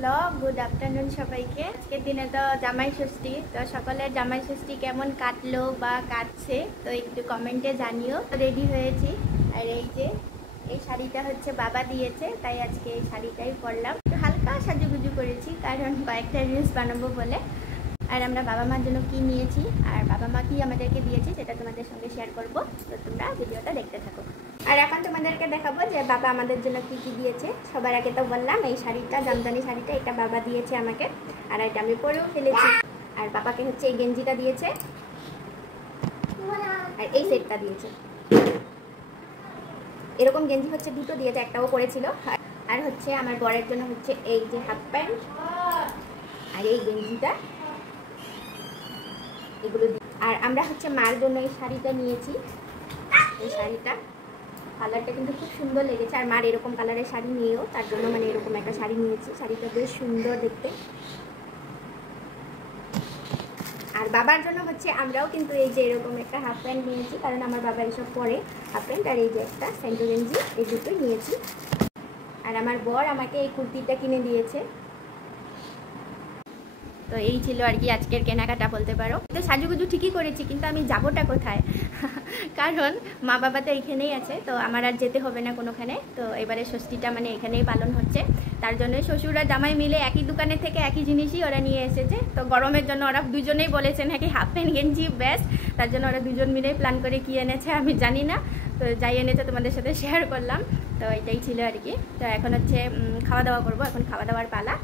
Blog. Good afternoon সবাইকে। আজকের দিনে তো জামাই ষষ্ঠী, তো সকলের জামাই ষষ্ঠী কেমন কাটলো বা কাটছে তো একটু কমেন্টে জানিও। রেডি হয়েছি, আর এই যে এই শাড়িটা হচ্ছে বাবা দিয়েছে, তাই আজকে এই শাড়িটাই পরলাম। একটু হালকা সাজুগুজু করেছি কারণ কয়েকটা রিলস বানাবো বলে। আর আমরা বাবা মার জন্য কি নিয়েছি আর বাবা মা কি আমাদেরকে দিয়েছে সেটা তোমাদের সঙ্গে শেয়ার করব, তো তোমরা ভিডিওটা দেখতে থাকো। আর এখন তোমাদেরকে দেখাবো যে বাবা আমাদের জন্য কি কি দিয়েছে। সবার আগে তো বললাম এই শাড়িটা, জামদানি শাড়িটা, এটা বাবা দিয়েছে আমাকে, আর এটা আমি পরেও ফেলেছি। আর বাবাকে হচ্ছে এই গেঞ্জিটা দিয়েছে, আর এই সেটটা দিয়েছে। এরকম গেঞ্জি হচ্ছে দুটো দিয়েছে, একটাও পরেছিল। আর হচ্ছে আমার বরের জন্য হচ্ছে এই যে হাফ প্যান্ট আর এই গেঞ্জিটা, এগুলো। আর আমরা হচ্ছে মার জন্য এই শাড়িটা নিয়েছি। এই শাড়িটা কালারটা কিন্তু খুব সুন্দর লেগেছে, আর মার এরকম কালারের শাড়ি নিয়েও তার জন্য মানে এরকম একটা শাড়ি নিয়েছি। শাড়িটা বেশ সুন্দর দেখতে। আর বাবার জন্য হচ্ছে আমরাও কিন্তু এই যে এরকম একটা হাফ প্যান্ট নিয়েছি, কারণ আমার বাবা এসব পরে হাফ প্যান্ট, আর এই যে একটা সেন্টো গেঞ্জি, এই দুটোই নিয়েছি। আর আমার বর আমাকে এই কুর্তিটা কিনে দিয়েছে। তো এই ছিল আর কি আজকের কেনাকাটা বলতে পারো। তো সাজুগুজু ঠিকই করেছি, কিন্তু আমি যাবোটা কোথায়? কারণ মা বাবা তো এইখানেই আছে, তো আমার আর যেতে হবে না কোনোখানে। তো এবারে ষষ্ঠীটা মানে এখানেই পালন হচ্ছে, তার জন্য শ্বশুর আর জামাই মিলে একই দোকানে থেকে একই জিনিসই ওরা নিয়ে এসেছে। তো গরমের জন্য ওরা দুজনেই বলেছে নাকি হাফ প্যান্ট গেঞ্জি বেস্ট, তার জন্য ওরা দুজন মিলেই প্ল্যান করে কি এনেছে আমি জানি না। তো যাই এনেছে তোমাদের সাথে শেয়ার করলাম। তো এটাই ছিল আর কি। তো এখন হচ্ছে খাওয়া দাওয়া করবো, এখন খাওয়া দাওয়ার পালা।